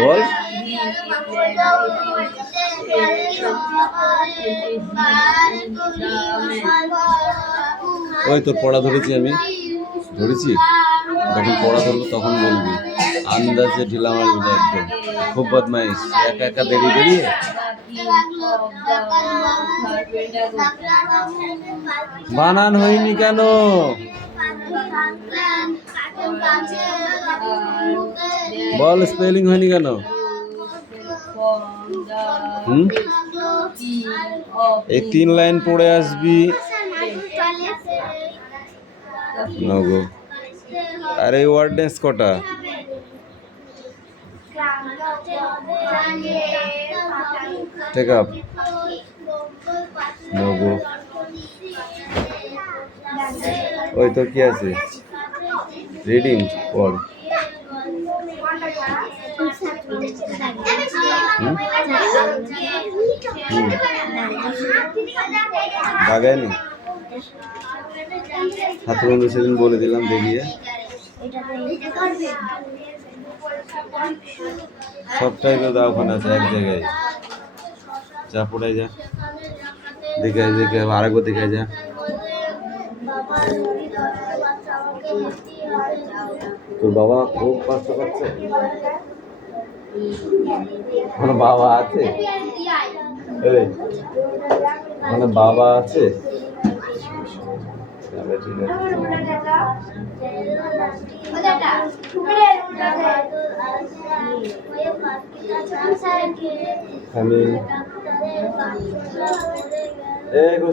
বল। ওই তোর পড়া ধরেছি, আমি ধরেছি, যখন পড়া ধরবো তখন বলবি, আন্দাজে ঢিলা মারবি না একদম, খুব বদমাইশ, একা একা বেরিয়ে বেরিয়ে। বানান হয়নি কেন? বল, স্পেলিং হয়নি কেন? এই 3 লাইন পড়ে আসবি। নগো, আরে ওয়ার্ডনেস কটা? Take up. নগো, ওই তোর কি আছে? রিডিং পড়। বাগায়নি হাতে বন্ধু সেদিন বলে দিলাম দেখিয়ে, সবটাই তো ওখানে আছে এক জায়গায়। যা পড়াই যা, দেখে দেখে আরেকবার দেখে যা। তোর বাবা খুব কষ্ট করছে, কোনো বাবা আছে? মানে বাবা আছে? আমি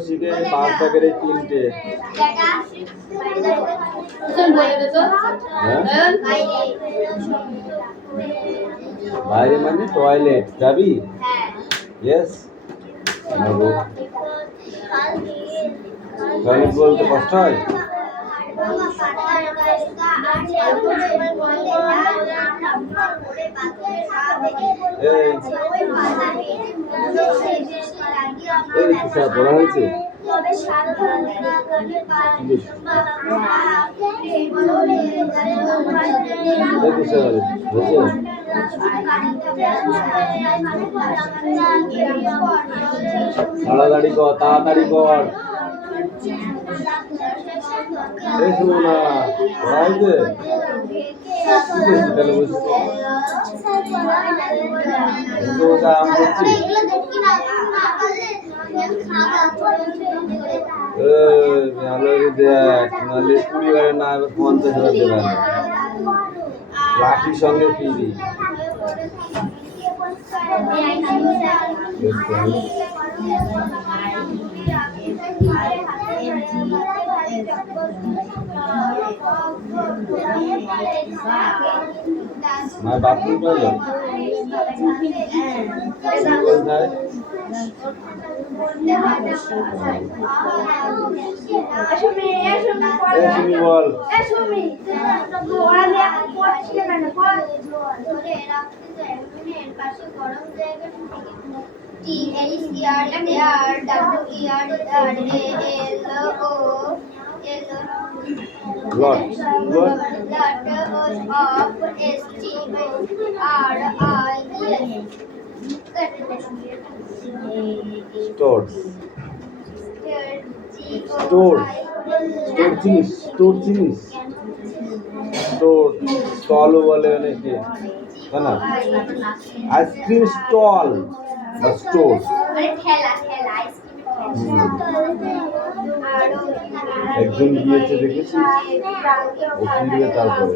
শিখে 5 টাকার 3টে। বাইরে মানে টয়লেট যাবি? ইয়েস। টয়লেট বলতে কষ্ট হয়? বলা হয়েছে তাড়াতাড়ি কর, তাড়াতাড়ি কর। শুনো না, পড়াইছে তাহলে বুঝছি দেখ, নাহলে 20 না 50,000 দেবে লাঠির সঙ্গে ফিরি। My bathroom toilet. স্টল বলে অনেকে, তাই না? আইসক্রিম স্টল বা স্টোর। একজন গিয়েছে দেখেছিস ওখান থেকে, তারপরে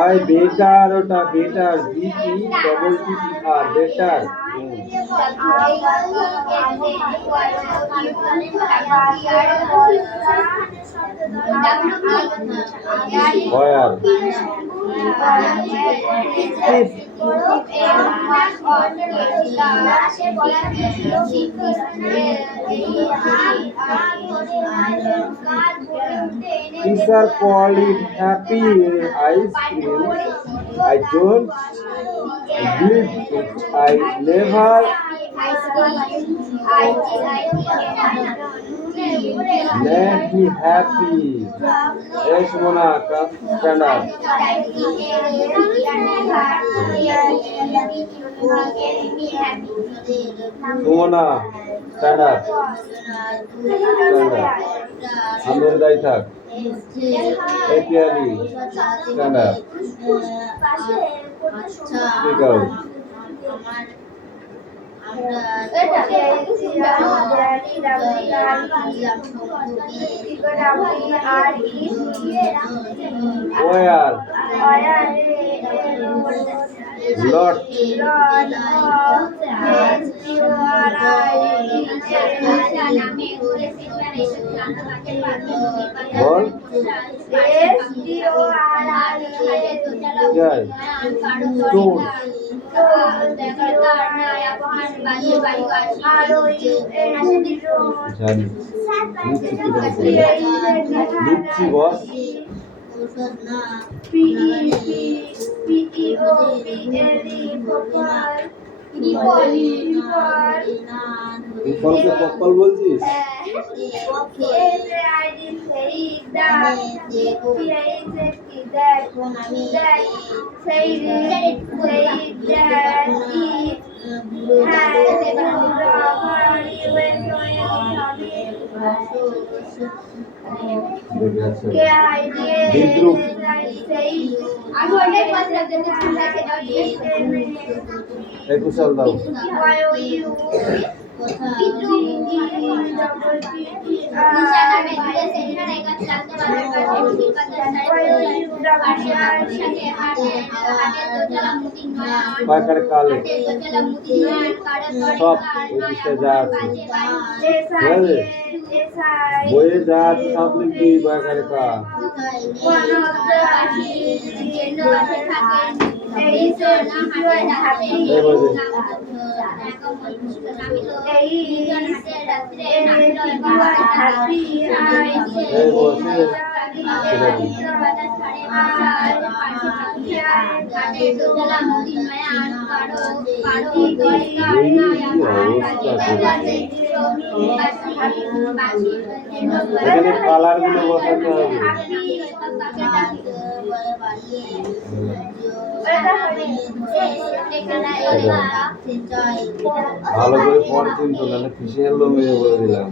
আই বেটার, ওটা better, BT double T R better. বয়ার Teacher called it happy ice cream. I don't believe it. I never let me happy. Yes, Mona, stand up. Mona, stand up. Stand up. Andor dai thak. Epiali, stand up. Speak out. Where? Lot. Ball. Yeah. Stone. জানি লিচি বস পিপলকে পপ্পল বলছিস? বিদ্রুপ একুশাল দাও পাকার কালে সব যা আছে ঠিক আছে বইয়ে যা আছে সব লিখবি পাকার কা এখানে কালার গুলো বসাতে হবে ভালো করে পড় কিন্তু নাহলে ফিসে এলো মেরে বলে দিলাম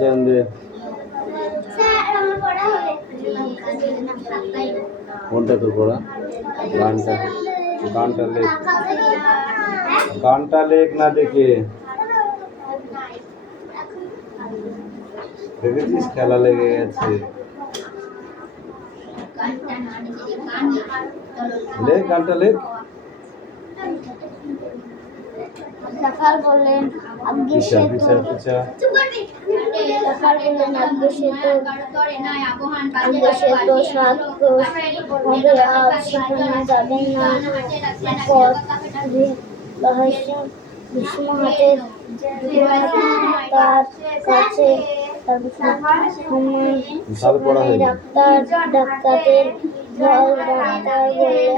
চন্দে কোনটা তোর পড়া গানটা গানটা লেখ গানটা লেখ না দেখে দেখেছিস খেলা লেগে গেছে লেখ গানটা লেখ সকাল বললেন আগে সে তো সাত হবে আজ সেখানে যাবেন না ভীষ্ম হাতের তার কাছে ডাক্তারের ভয় ডাক্তার বললেন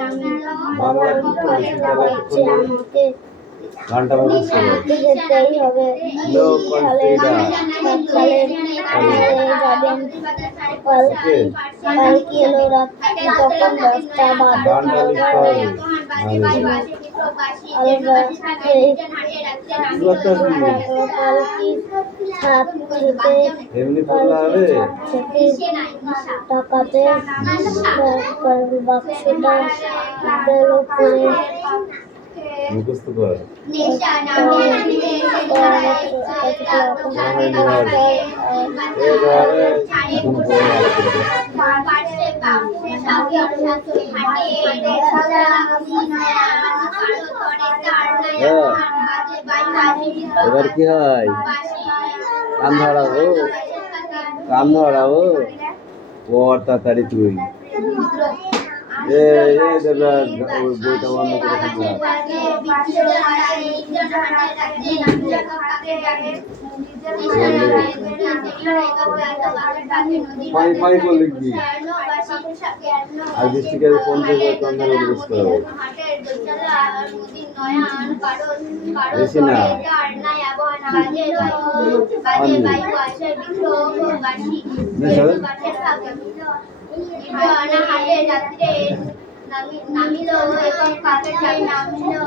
আমাকে গানটা মুখস্থ কর। হাঁটতে যেতেই হবে। লোক সকালে যাবেন। পালকি এলো রাত্রি তখন 10টা বাজে। গানটা লিখতে হবে। পালকি ছাদ থেকে এমনি পড়লে হবে? টাকাতে বাক্সটা হাতের উপরে মুখস্থ কর। এখন পড়ে এবার কি হয়? কান ধরাবো, কান ধরাবো। পর তাড়াতাড়ি তুই বইটা বন্ধ করে ফাই বলে কি আর ডিস্ট্রিক্টের কোন জায়গায় কন্যার বুঝতে হবে বেশি না নামিল এবং কাকের নামিল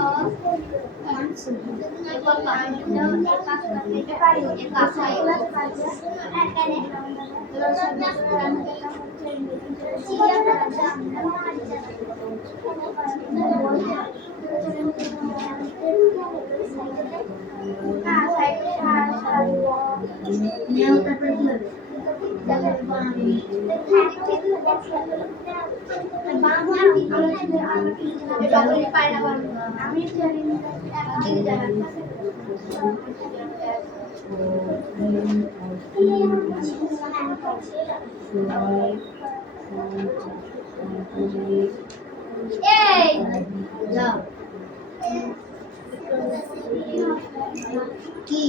কি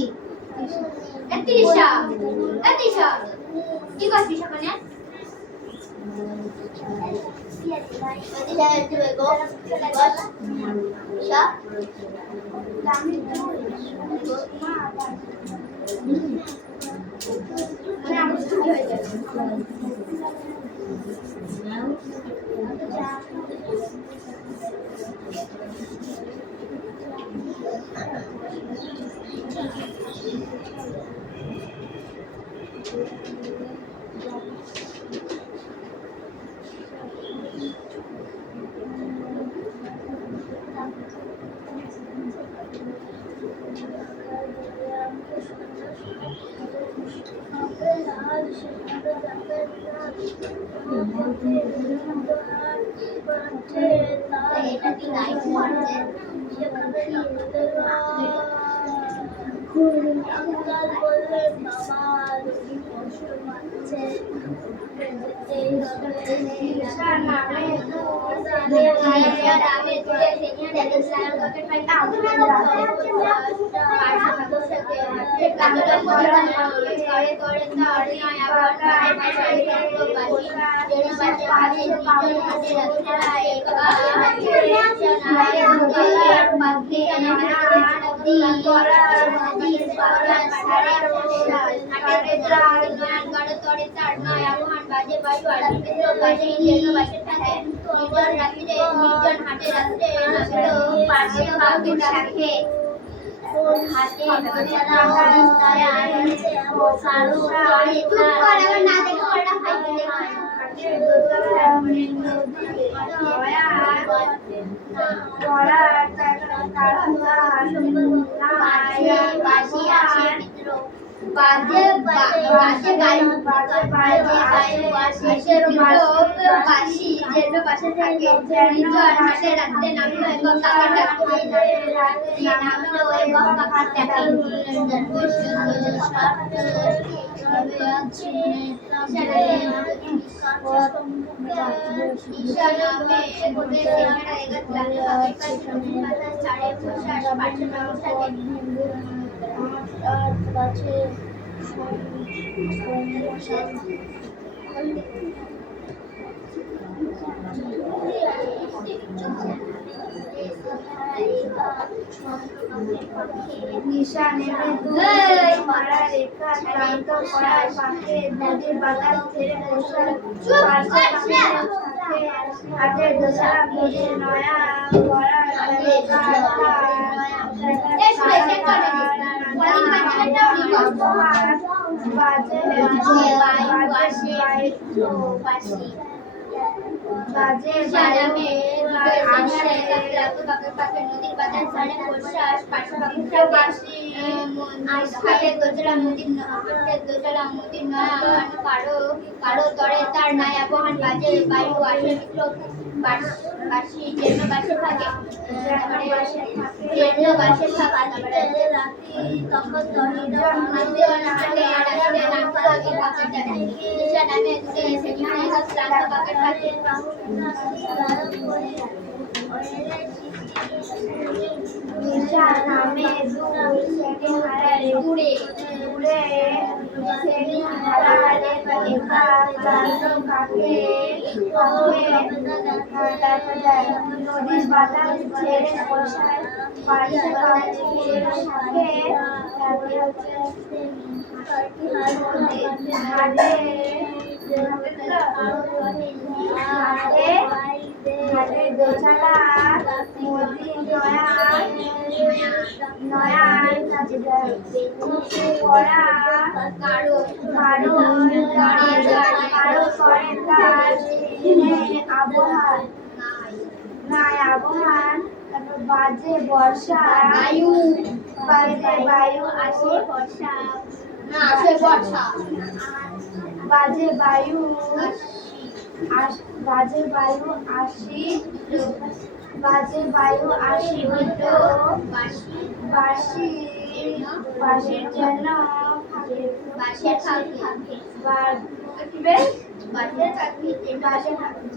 Etisha কি করছিস ওখানে নিশা নেমে দূর মারা রেখা ক্লান্ত করার পাখে নদীর বাগান ছেড়ে বসার পাশে পাশে হাতের দোসরা নদীর নয়া করার বাজে বাজে নদীর বাজার ছাড়ে বর্ষাস পাশে হাটের দোজলা নদীর নয়ন কারো কারো তরে তার নাই আবহান বাজে বায়ু আসে মিত্র বাসি যেন বাসে থাকে যেন বাসে থাকে তখন দরিদ্র হাতে হাতে নামতে লাগে কাকাটা নিশা নামে দুটো এসে নিয়ে ক্লান্ত কাকের পাশে নিশা নামে দূরে সেটি হারারে একা ক্লান্ত কাকে নদীর বাগান ছেড়ে বসায় পাশে হাটে দোচালা নদীর নয়ান পড়া কারো করেন তার আবহাওয়া নাই আবহান বাজে বর্ষা বাজে বায়ু আসে বর্ষা বাজে বায়ু আসি বিদ্য বাঁশির জন্য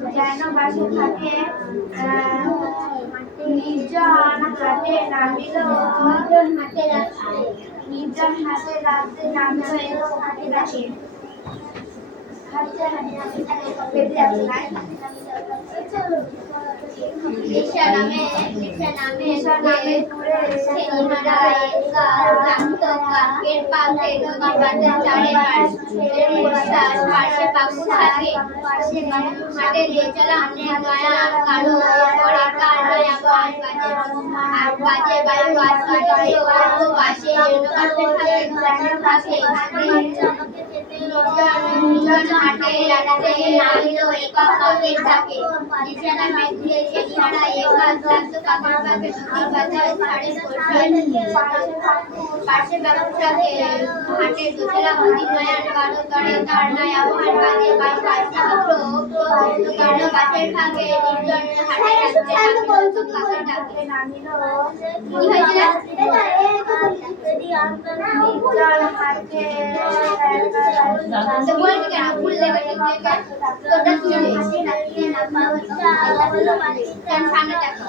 যেন বাসে থাকে নির্জন হাটে নামিল রাতে নামিল এবং হাটে রাখে নিশা নামে ঘুরে ক্লান্ত কাকের পাখে নদীর বাজার চারে পাশে পাখু থাকে হাটে দোচালা অনেক নয়া কারো পরে কার নয়া বাজে বায়ু আসি পাশে হাটে রাতে নামিল একক কাকের থাকে নিশা নামে ঘুরে সেনিহারা একা ক্লান্ত কাকের পাখে নদীর বাজার ছাড়ে পাশে পাখু থাকে হাটে দোচালা নদীর নয়ান কারো তরে তার নাই আবহান বাজে বায়ু আসি মিত্র কারো বাসের থাকে নির্জন হাটে রাতে কাকের ডাকে নামিল কি হয়েছিল তো বলতে কেন ভুল লেগে তোটা তুলে সামনে দেখো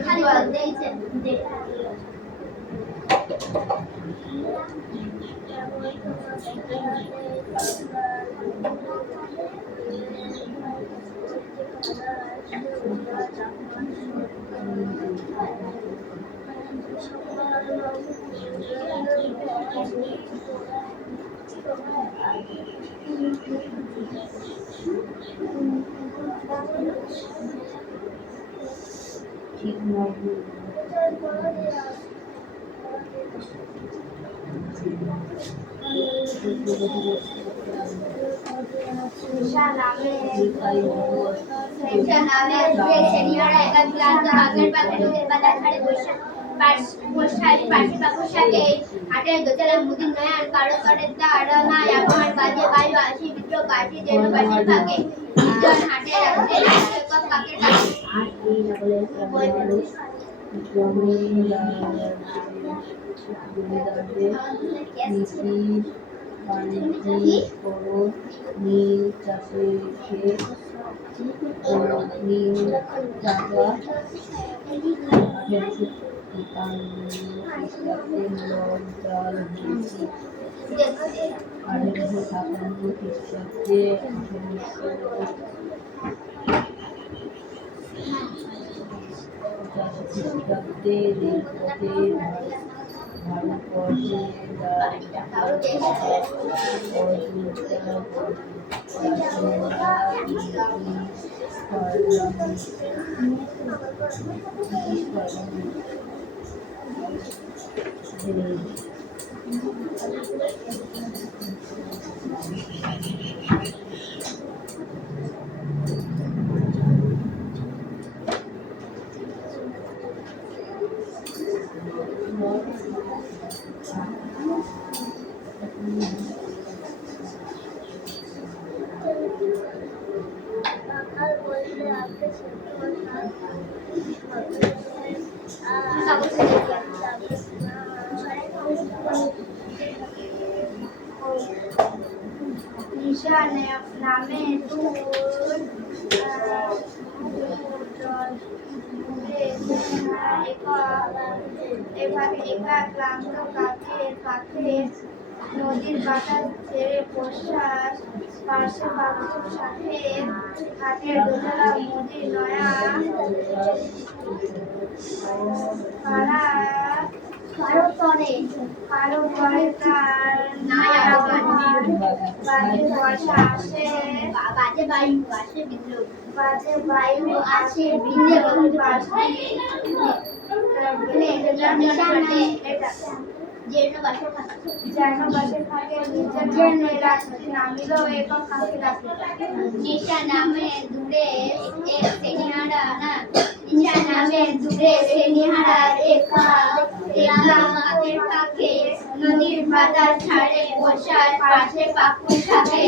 খালি বলতেইছে ঠিক নয় নিশা নামে ঘুরে সেনিহারা একা ক্লান্ত কাকের পাখে নদীর বাজার ছাড়ে পাশে পাখু থাকে হাটের দোচালা মুদির নয়ান কারো তরে তার নাই আবহান বাজে বায়ু আসি মিত্র বাসি যেন বাসির থাকে নির্জন হাটে রাখতে একক কাকের ডাকে বাণিজ্যিক খরচ, নীল চাষের ক্ষেত ও নীল চাষা 1857 লবজাল বৃষ্টি 1857 খ্রিস্টাব্দে 1885 খ্রিস্টাব্দে রেলপথে ভারতবর্ষে নিশা নামে একা ক্লান্ত কাকের পাখে নদীর বাতাস ছেড়ে প্রশ্বাস পাশে বাবুর সাথে হাতের দোতলা মোদির নয়া কারো পরে তার বাজে বর্ষা আসে বাজে বায়ু আসে বিদ্রোহ বাজে বায়ু আসে বিদ্রোহ বাসি নিশা নামে দূরে সেনিহারা না নিশা নামে দূরে সেনিহারা কাকের পাখে নদীর বাতাস ছাড়ে বসার পাশে পাখুর থাকে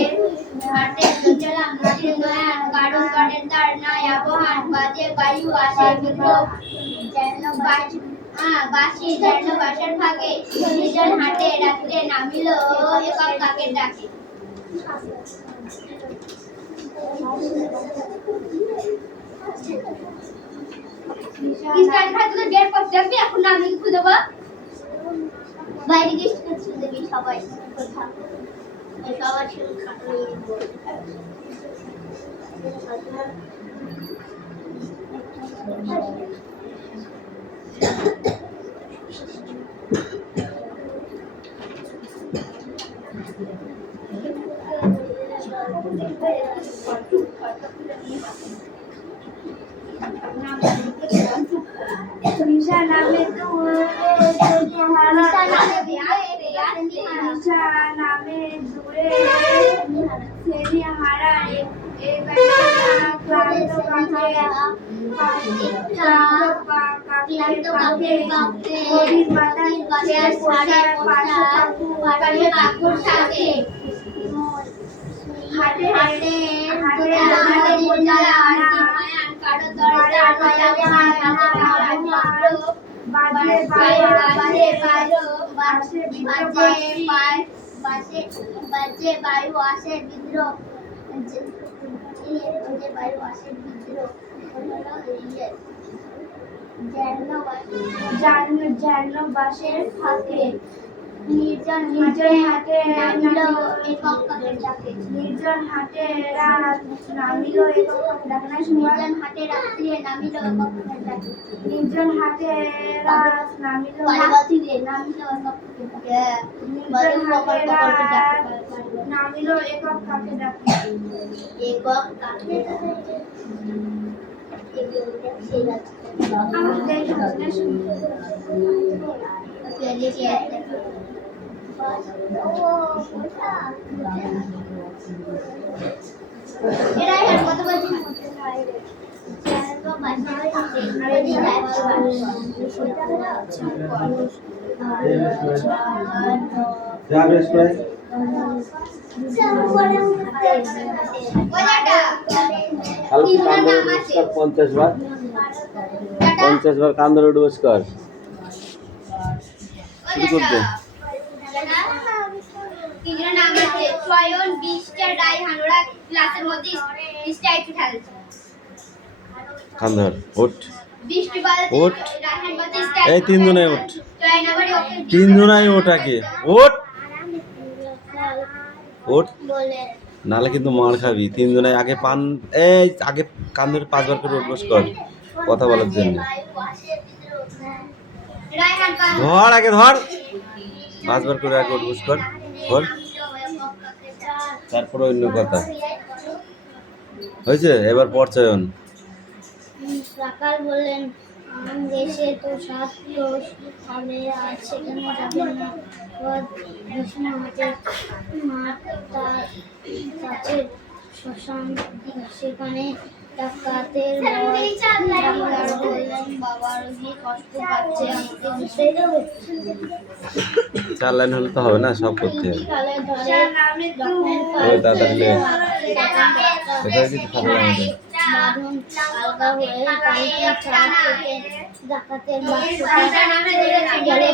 হাটে দুজলাম নদীর নয়ান কারণ করে তার নয় আবহান বাজে বায়ু আসে বিদ্রোহ যেন বাসি যেন বাসার ভাগে নিজন হাটে রাত্রে নামিল একক কাকের ডাকে এখন আমি খুঁজে দেবো বাইরে গিয়ে দেবি সবাই সবার নিশা নামে দূরে হারা হাটে হাটে বায়ু আসে বিদ্রোহ যেন বাসের থাকে নির্জন হাটে নির্জন হাটে রাত নামিল একক নির্জন হাটে রাত্রে নামিল একক নির্জন হাটে রাত নামিল নামিল একক কাকে ডাকে একক কাকে পঞ্চাশ বার কান্দর ডোস্কার শুরু করতে শয়ন 20টা ডাই হানোরা ক্লাসের মধ্যে স্টাইল ঠেলছে কান ধর ওঠ 20টি বল ওঠ। রাইহান বলতে স্টাইল এই তিনজনে ওঠ জয় নাম্বারে ওকে তিনজনাই ওঠ আগে ওঠ ওঠ বলে নালে কিন্তু মার খাবি তিনজনে আগে পান এই আগে কান ধরে 5 বার করে উঠবস কর কথা বলার জন্য রাইহান কান ধর আগে ধর 5 বার করে আগে উঠবস কর ধর তারপর অন্য কথা হয়েছে এবার পর্চয়ন রাকাল বললেন দেশে তো 7 ক্রোশ হবে আর সেখানে যাবেন না বিষ্ণু হাতে তার কাছে শ্মশান সেখানে ডাকাতের বললেন বাবা রোগী কষ্ট পাচ্ছে আমাকে বুঝতে দেবে 4 লাইন হলে তো হবে না সব করতে হবে তাহলে ধরে ওই তাড়াতাড়ি লে এটা কিছু খাবে না আমাদের বাঁধন আলগা হয়ে পাল্টে ছাদ থেকে ডাকাতের বাক্সটা জলে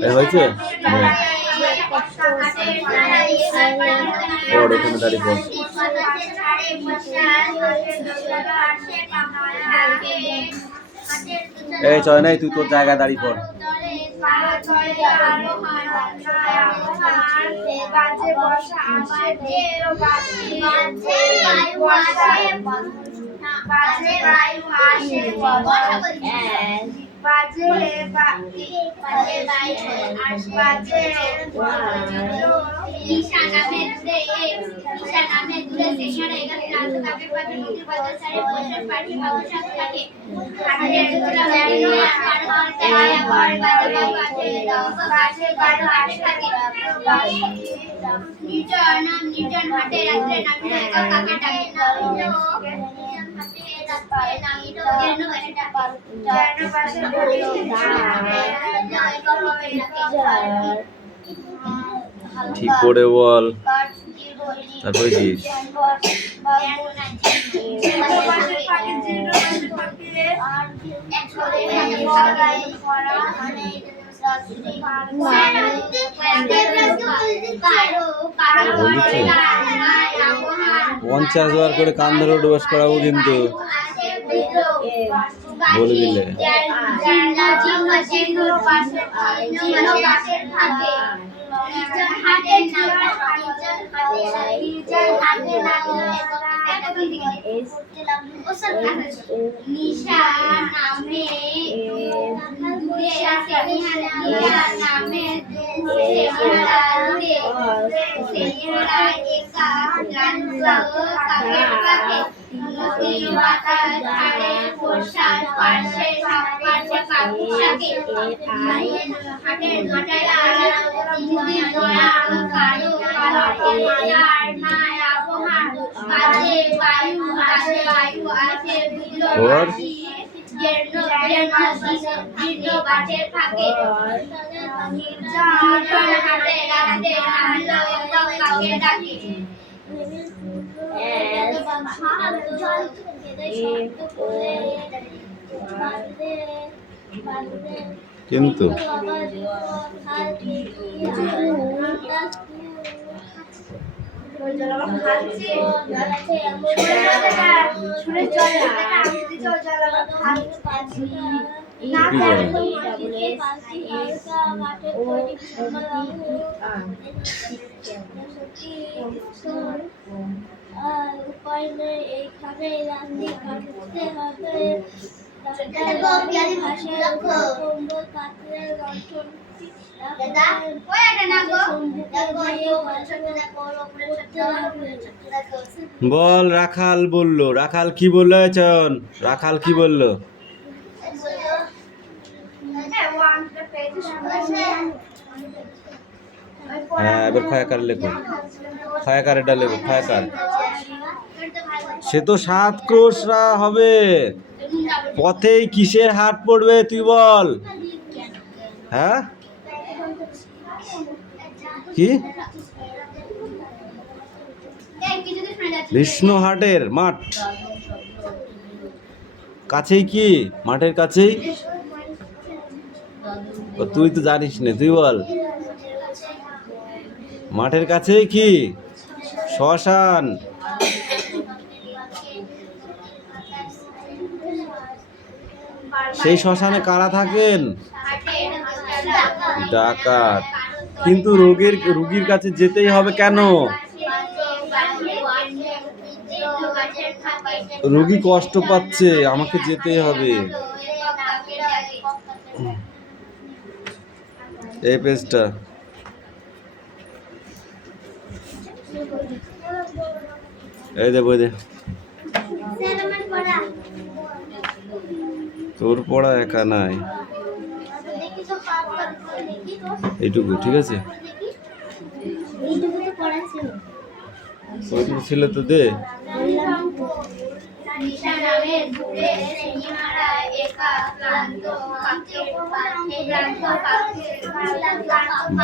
এই হয়েছে কষ্ট পড় ওখানে দাঁড়িয়ে পড় এই চয় নাই তুই তোর জায়গায় দাঁড়িয়ে পড় নির্জন হাটে রাত্রে নামিল কাকা ঠিক করে বল তারপরে কি বলেছে 50 বার করে কান ধরে উঠবাস করাবো কিন্তু বলে দিলে নিশা নামে और কিন্তু উপায় নেই এইখানে রান্দি কাটতে হবে বল রাখাল বললো রাখাল কি বললো চয়ন রাখাল কি বললো হ্যাঁ এবার খয়াকার লেখো খয়াকার এটা লেখো খয়াকার সে তো 7 ক্রোশরা হবে পথেই কিসের হাট পড়বে তুই বল হ্যাঁ কি বিষ্ণু হাটের মাঠ কাছেই কি মাঠের কাছেই তুই তো জানিস না তুই বল মাঠের কাছেই কি শ্মশান। সেই শ্মশানে কারা থাকেন? ডাকাত। কিন্তু রুগীর কাছে যেতেই হবে কেন? রুগী কষ্ট পাচ্ছে, আমাকে যেতেই হবে। এই পেজটা এই দে বই দে। তোর পড়া একা নাই, এইটুকু ঠিক আছে। ওইটুকু ছিল তো দে।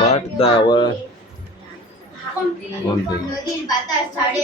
But the one thing. নদীর বাতাস ছাড়ে